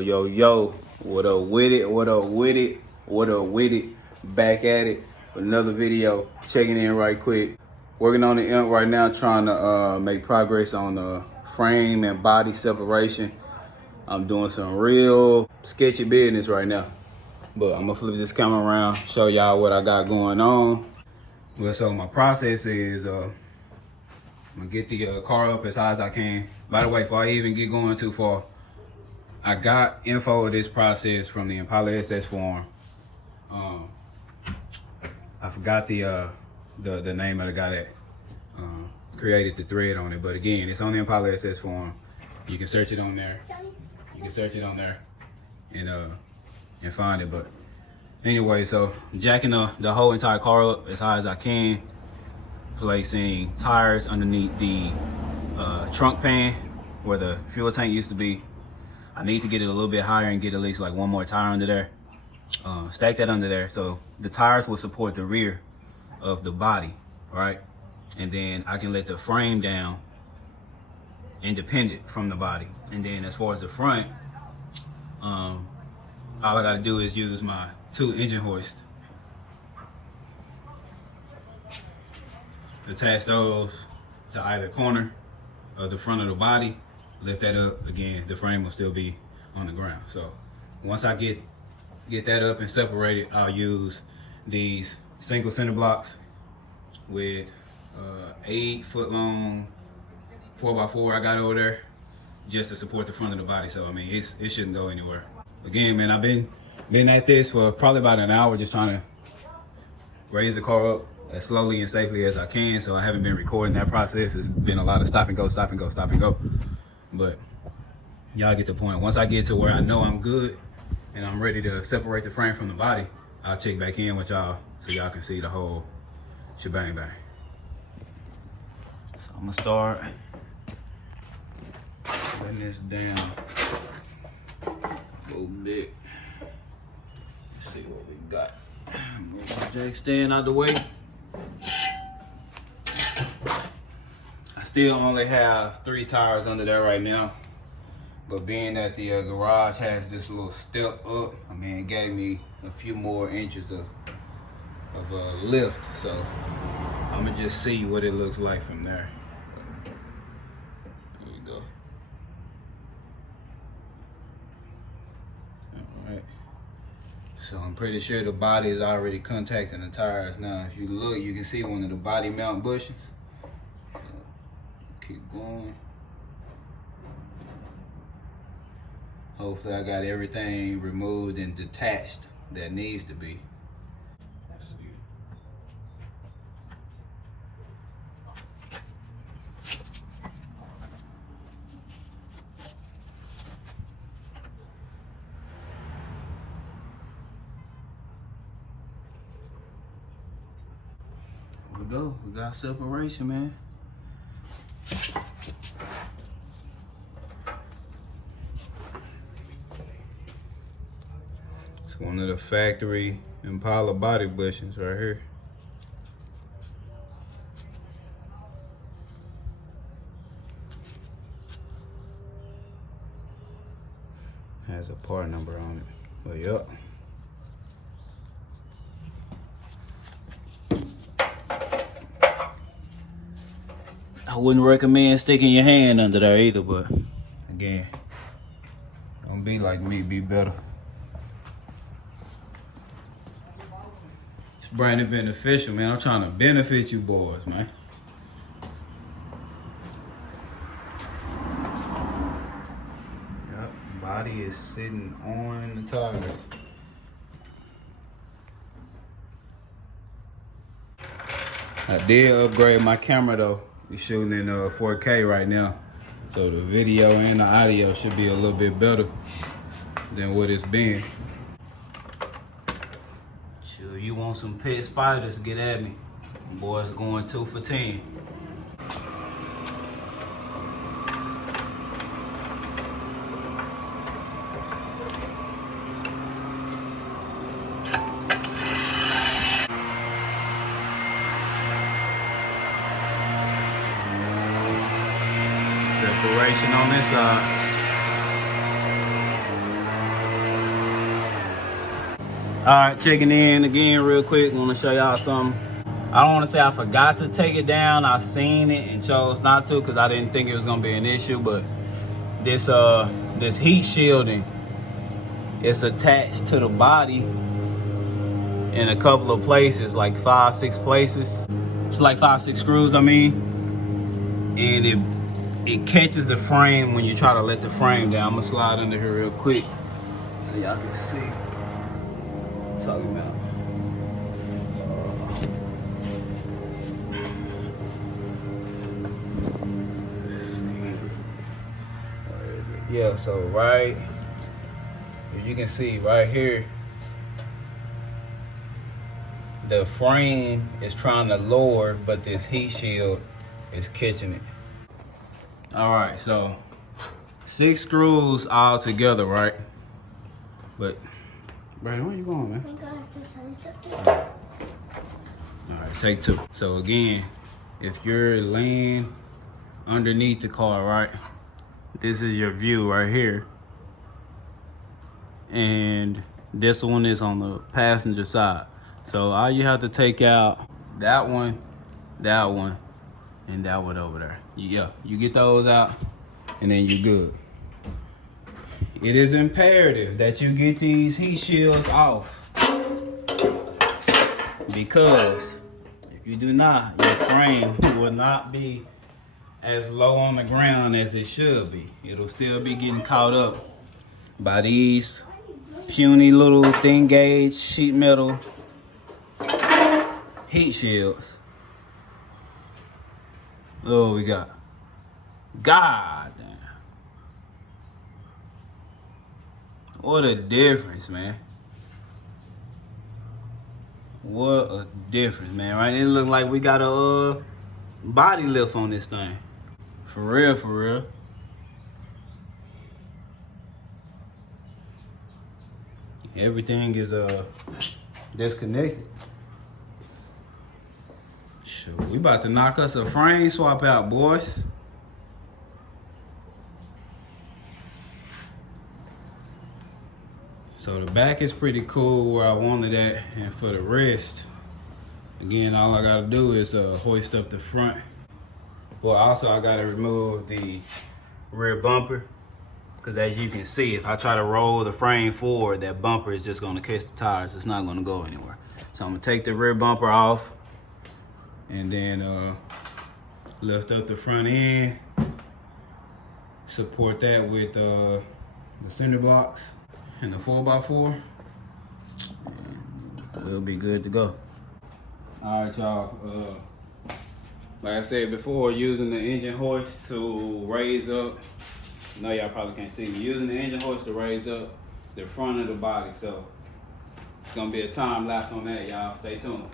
Yo, what up with it? What up with it? What up with it? Back at it with another video. Checking in right quick. Working on the Imp right now, trying to make progress on the frame and body separation. I'm doing some real sketchy business right now. But I'm gonna flip this camera around, show y'all what I got going on. Well, so my process is I'm gonna get the car up as high as I can. By the way, before I even get going too far, I got info of this process from the Impala SS forum. I forgot the name of the guy that created the thread on it, but again, it's on the Impala SS forum. You can search it on there. And find it. But anyway, so jacking the whole entire car up as high as I can, placing tires underneath the trunk pan where the fuel tank used to be. I need to get it a little bit higher and get at least like one more tire under there. Stack that under there so the tires will support the rear of the body, right? And then I can let the frame down independent from the body. And then as far as the front, all I gotta do is use my 2 engine hoists. Attach those to either corner of the front of the body. Lift that up, again, the frame will still be on the ground. So once I get that up and separated, I'll use these single cinder blocks with 8-foot long 4x4 I got over there just to support the front of the body. So I mean, it shouldn't go anywhere. Again, man, I've been at this for probably about an hour, just trying to raise the car up as slowly and safely as I can. So I haven't been recording that process. It's been a lot of stop and go. But y'all get the point. Once I get to where I know I'm good and I'm ready to separate the frame from the body, I'll check back in with y'all so y'all can see the whole shebang bang. So I'm gonna start letting this down a little bit. Let's see what we got. Move my jack stand out the way. I still only have 3 tires under there right now, but being that the garage has this little step up, I mean, it gave me a few more inches of lift, so I'm gonna just see what it looks like from there. There we go. All right. So I'm pretty sure the body is already contacting the tires. Now, if you look, you can see one of the body mount bushings. Keep going. Hopefully I got everything removed and detached that needs to be. Let's see. Here we go. We got separation, man. One of the factory Impala body bushings right here. Has a part number on it, but yep. I wouldn't recommend sticking your hand under there either, but again, don't be like me, be better. Brandon beneficial, man. I'm trying to benefit you boys, man. Yep, body is sitting on the tires. I did upgrade my camera though. We're shooting in 4K right now, so the video and the audio should be a little bit better than what it's been. You want some pet spiders, get at me. Boys going 2 for 10. Separation on this side. All right, checking in again real quick. Want to show y'all something. I don't want to say I forgot to take it down. I seen it and chose not to because I didn't think it was gonna be an issue. But this heat shielding, it's attached to the body in a couple of places, like 5-6 places. It's like 5-6 screws, I mean, and it catches the frame when you try to let the frame down. I'm gonna slide under here real quick so y'all can see what I'm talking about. Let's see. Where is it? Yeah, so right, you can see right here, the frame is trying to lower, but this heat shield is catching it. All right, so 6 screws all together, right? But, Brandon, where you going, man? All right, take 2. So again, if you're laying underneath the car, right? This is your view right here. And this one is on the passenger side. So all you have to take out that one, and that one over there. Yeah, you get those out, and then you're good. It is imperative that you get these heat shields off, because if you do not, your frame will not be as low on the ground as it should be. It'll still be getting caught up by these puny little thin gauge sheet metal heat shields. Oh, we got. God damn. What a difference, man. What a difference, man. Right? It look like we got a body lift on this thing. For real, for real. Everything is disconnected. Shoot, we about to knock us a frame swap out, boys. So the back is pretty cool where I wanted that, and for the rest, again, all I gotta do is hoist up the front. Well, also I gotta remove the rear bumper, because as you can see, if I try to roll the frame forward, that bumper is just gonna catch the tires. It's not gonna go anywhere. So I'm gonna take the rear bumper off, and then lift up the front end, support that with the cinder blocks and the 4x4, and we'll be good to go. All right, y'all. Like I said before, using the engine hoist to raise up. I know y'all probably can't see me. Using the engine hoist to raise up the front of the body. So it's gonna be a time lapse on that, y'all. Stay tuned.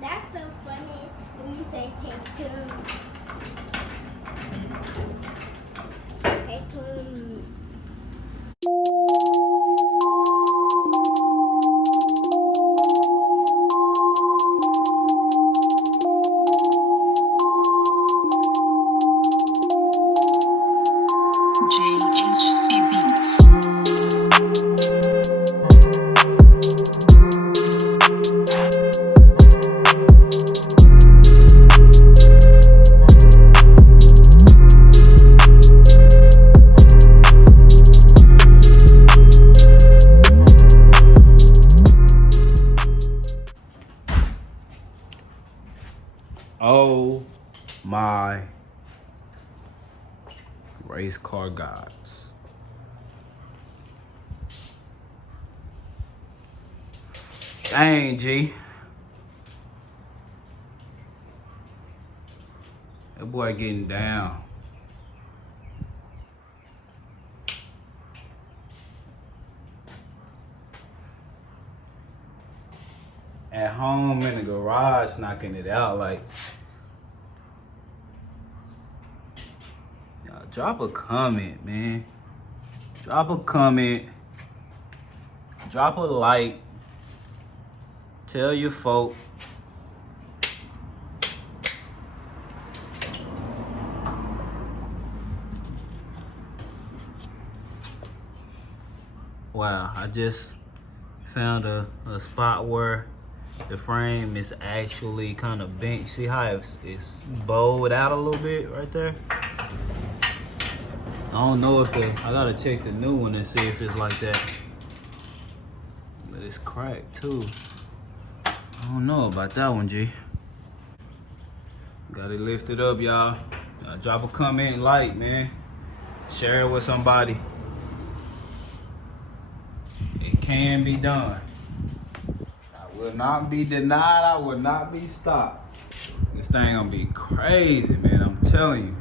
That's so funny when you say take 2. Take 2. Oh my race car gods. Dang, G. That boy getting down. At home in the garage knocking it out, like, y'all drop a comment, man. Drop a comment. Drop a like. Tell your folk. Wow, I just Found a spot where the frame is actually kind of bent. See how it's bowed out a little bit right there? I don't know if I gotta check the new one and see if it's like that. But it's cracked too. I don't know about that one, G. Got it lifted up, y'all. Drop a comment, like, man. Share it with somebody. It can be done. I will not be denied. I will not be stopped. This thing gonna be crazy, man. I'm telling you.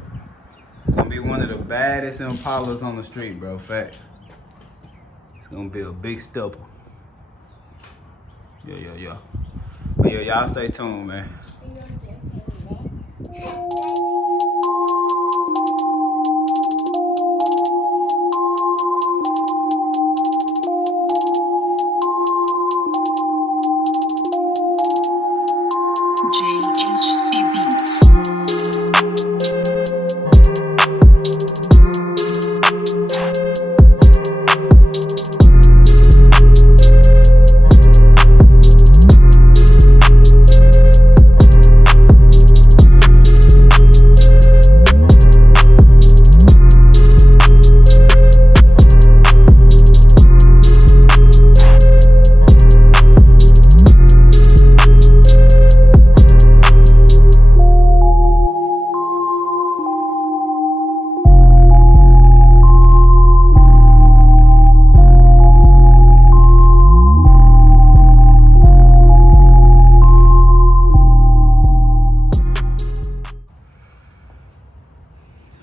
It's gonna be one of the baddest Impalas on the street, bro. Facts. It's gonna be a big stepper. Yeah. But yeah, y'all stay tuned, man.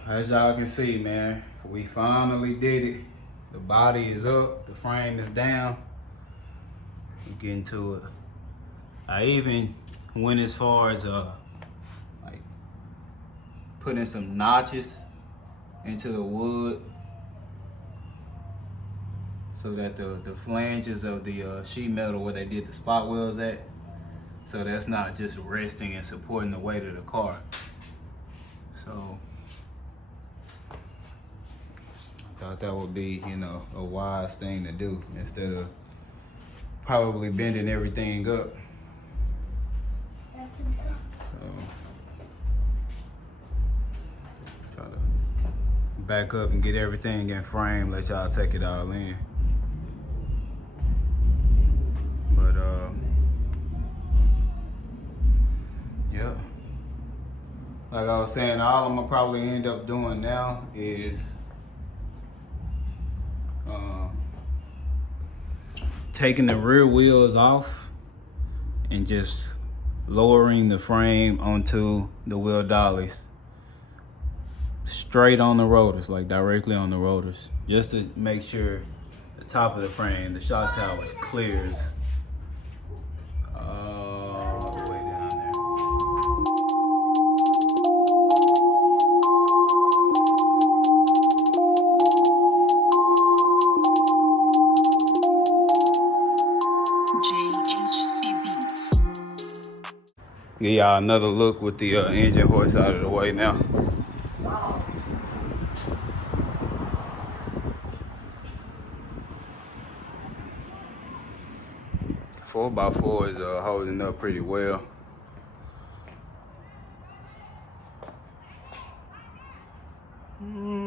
As y'all can see, man, we finally did it. The body is up, the frame is down. We getting to it. I even went as far as like putting some notches into the wood so that the flanges of the sheet metal where they did the spot welds at, so that's not just resting and supporting the weight of the car. So thought that would be, you know, a wise thing to do instead of probably bending everything up. So try to back up and get everything in frame, let y'all take it all in. But yeah, like I was saying, all I'm gonna probably end up doing now is taking the rear wheels off and just lowering the frame onto the wheel dollies straight on the rotors, like directly on the rotors, just to make sure the top of the frame, the shot towers, clears all the way down there. Give y'all another look with the engine hoist out of the way now. Four by four is holding up pretty well.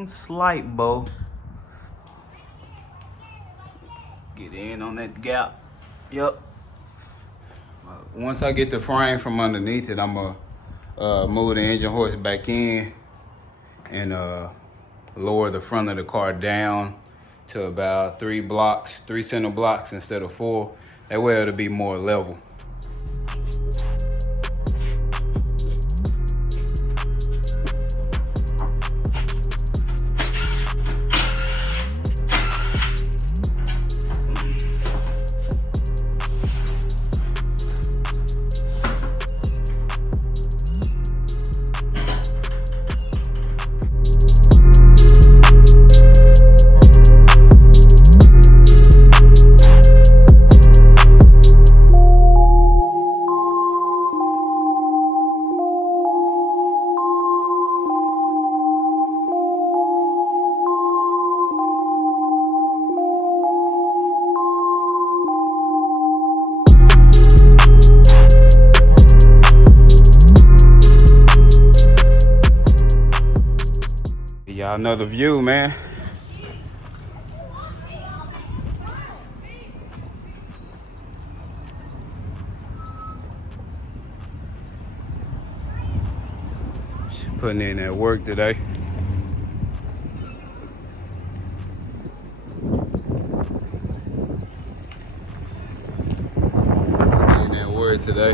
Slight bow. Get in on that gap. Yep. Once I get the frame from underneath it, I'm gonna move the engine hoist back in and lower the front of the car down to about 3 center blocks instead of 4. That way it'll be more level. y'all another view, man. She putting in that work today. Putting in that work today.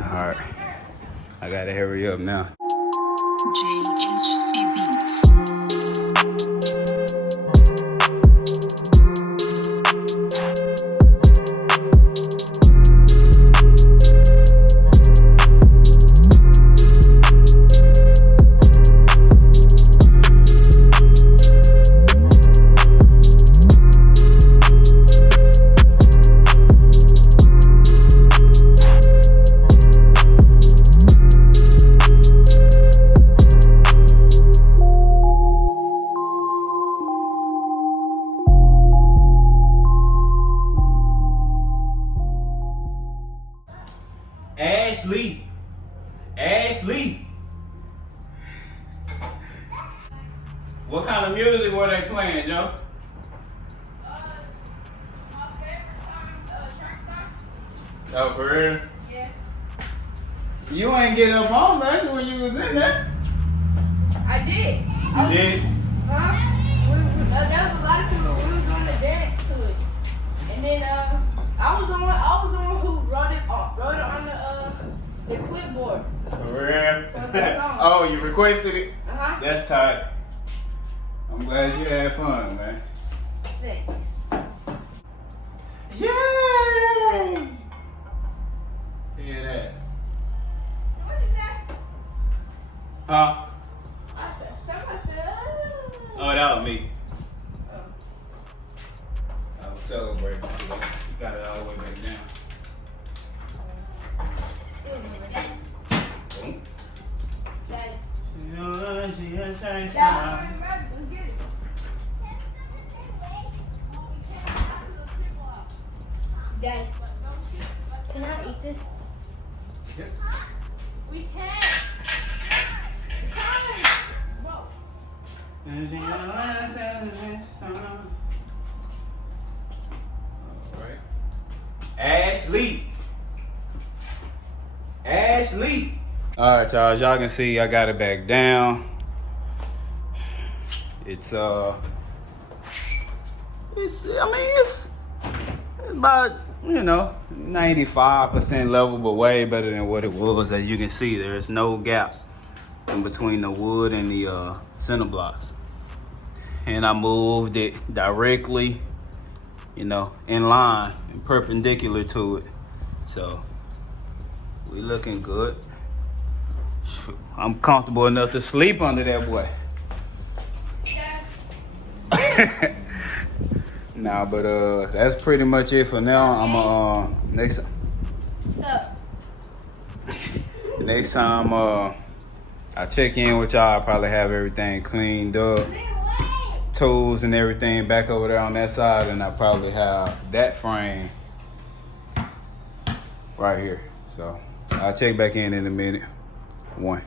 All right, I gotta hurry up now. JHC Beats. Ashley, what kind of music were they playing, Joe? My favorite track star? Oh, for real? Yeah. You ain't get up on that when you was in there. I did. You did? Huh? There was a lot of people. We was on the dance to it, and then I was the one who wrote it on the clipboard. For real? For the song. Oh, you requested it? That's tight. I'm glad you had fun, man. Thanks. Yay! Hear that? What is that? Huh? Somebody said. Oh, that was me. Oh. I was celebrating. You got it all the way back down. Still moving. Boom. Daddy. Let's Daddy, let's get it. Daddy, can I eat this? Yep. We can. Whoa. Alright. Ashley. Alright, y'all. As y'all can see, I got it back down. It's it's about, 95% level, but way better than what it was. As you can see, there's no gap in between the wood and the cinder blocks. And I moved it directly, in line and perpendicular to it. So we looking good. I'm comfortable enough to sleep under that boy. Nah, but that's pretty much it for now. I'm next time I check in with y'all, I'll probably have everything cleaned up, tools and everything back over there on that side, and I probably have that frame right here. So I'll check back in a minute. 1.